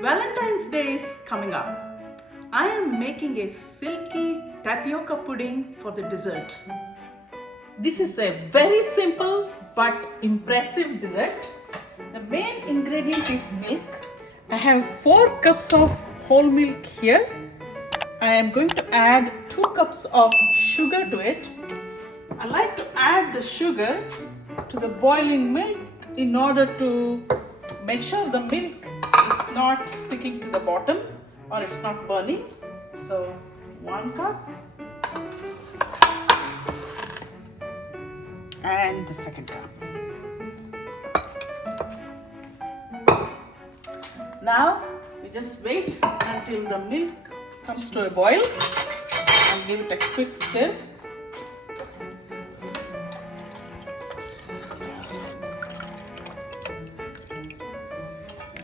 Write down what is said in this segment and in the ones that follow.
Valentine's Day is coming up. I am making a silky tapioca pudding for the dessert. This is a very simple but impressive dessert. The main ingredient is milk. I have 4 cups of whole milk here. I am going to add 2 cups of sugar to it. I like to add the sugar to the boiling milk in order to make sure the milk is not sticking to the bottom or it's not burning. So 1 cup and the second cup. Now we just wait until the milk comes to a boil and give it a quick stir.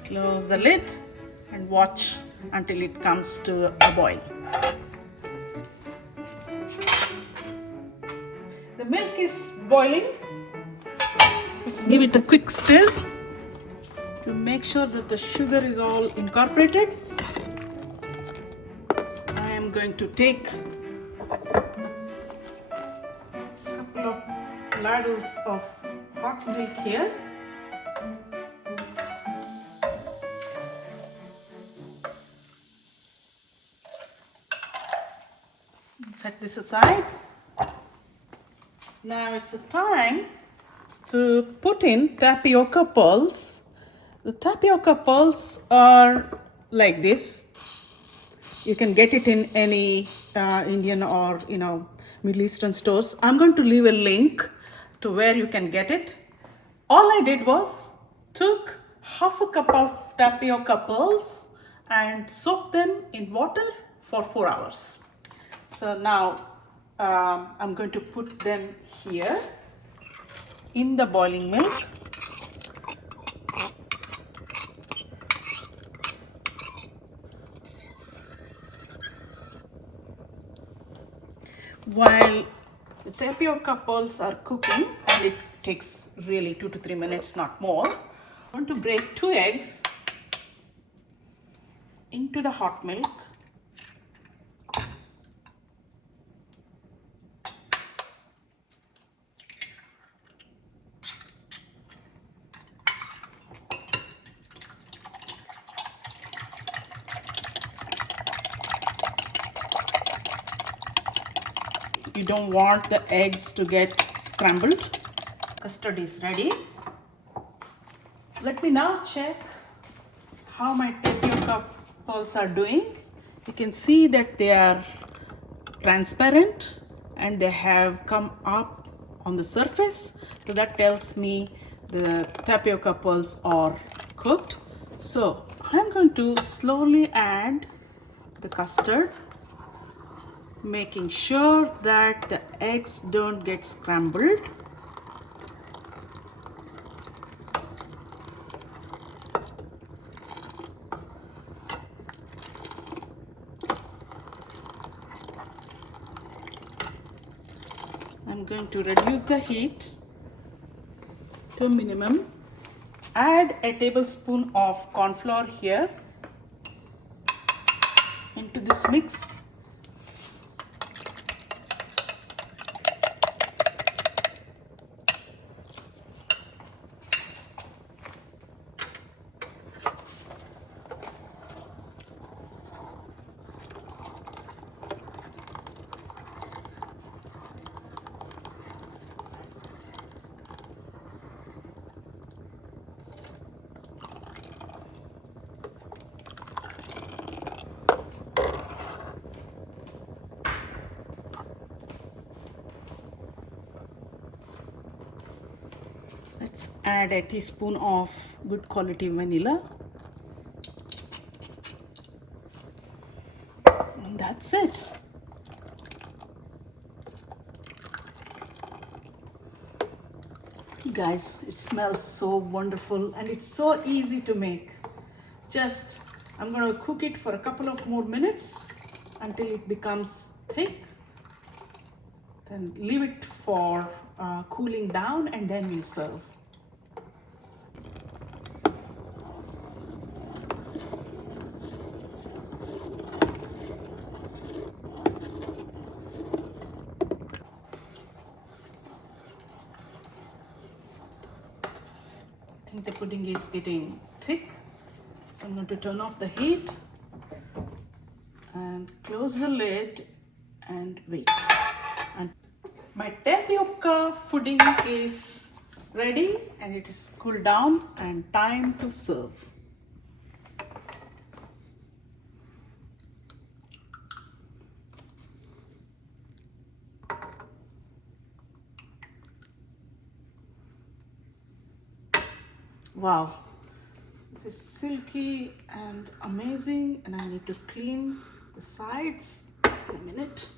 Close the lid and watch until it comes to a boil. The milk is boiling. Just give it a quick stir to make sure that the sugar is all incorporated. I am going to take a couple of ladles of hot milk here. Set this aside. Now it's the time to put in tapioca pearls. The tapioca pearls are like this. You can get it in any Indian or Middle Eastern stores. I'm going to leave a link to where you can get it. All I did was took half a cup of tapioca pearls and soaked them in water for 4 hours. So now I'm going to put them here in the boiling milk. While the tapioca pearls are cooking, and it takes really 2 to 3 minutes, not more, I'm going to break 2 eggs into the hot milk. You don't want the eggs to get scrambled. Custard is ready. Let me now check how my tapioca pearls are doing. You can see that they are transparent and they have come up on the surface. So that tells me the tapioca pearls are cooked. So I'm going to slowly add the custard, making sure that the eggs don't get scrambled. I'm going to reduce the heat to a minimum. Add a tablespoon of corn flour here into this mix. Let's add a teaspoon of good quality vanilla. And that's it. Guys, it smells so wonderful and it's so easy to make. I'm going to cook it for a couple of more minutes until it becomes thick. Then leave it for cooling down and then we'll serve. think the pudding is getting thick. So I'm going to turn off the heat and close the lid and wait. And my tapioca pudding is ready and it is cooled down and time to serve. Wow, this is silky and amazing, and I need to clean the sides in a minute.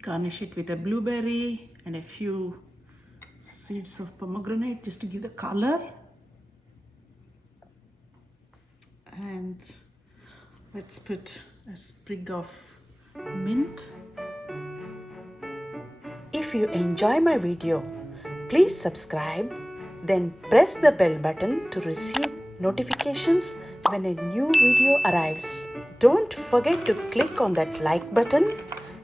Garnish it with a blueberry and a few seeds of pomegranate just to give the color. And let's put a sprig of mint. If you enjoy my video, please subscribe, then press the bell button to receive notifications when a new video arrives. Don't forget to click on that like button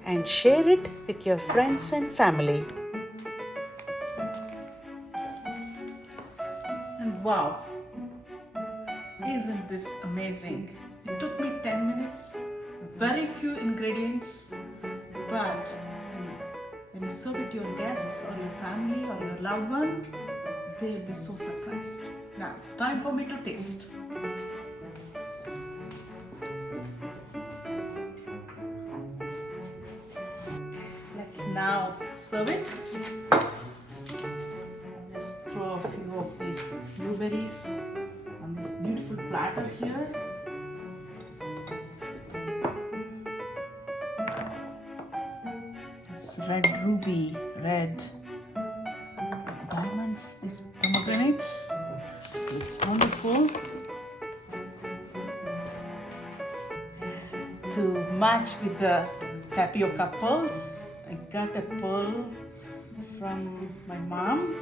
and share it with your friends and family. And wow, isn't this amazing? It took me 10 minutes, very few ingredients, but when you serve it to your guests or your family or your loved one, they'll be so surprised. Now it's time for me to taste. Let's now serve it. Just throw a few of these blueberries on this beautiful platter here. This red ruby, red diamonds, these pomegranates. It's wonderful. To match with the tapioca pearls, I got a pearl from my mom.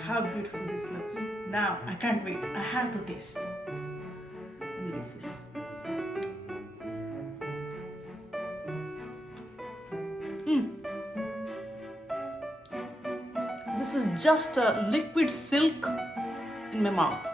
How beautiful this looks. Now I can't wait. I have to taste. Let me get this. This is just a liquid silk in my mouth.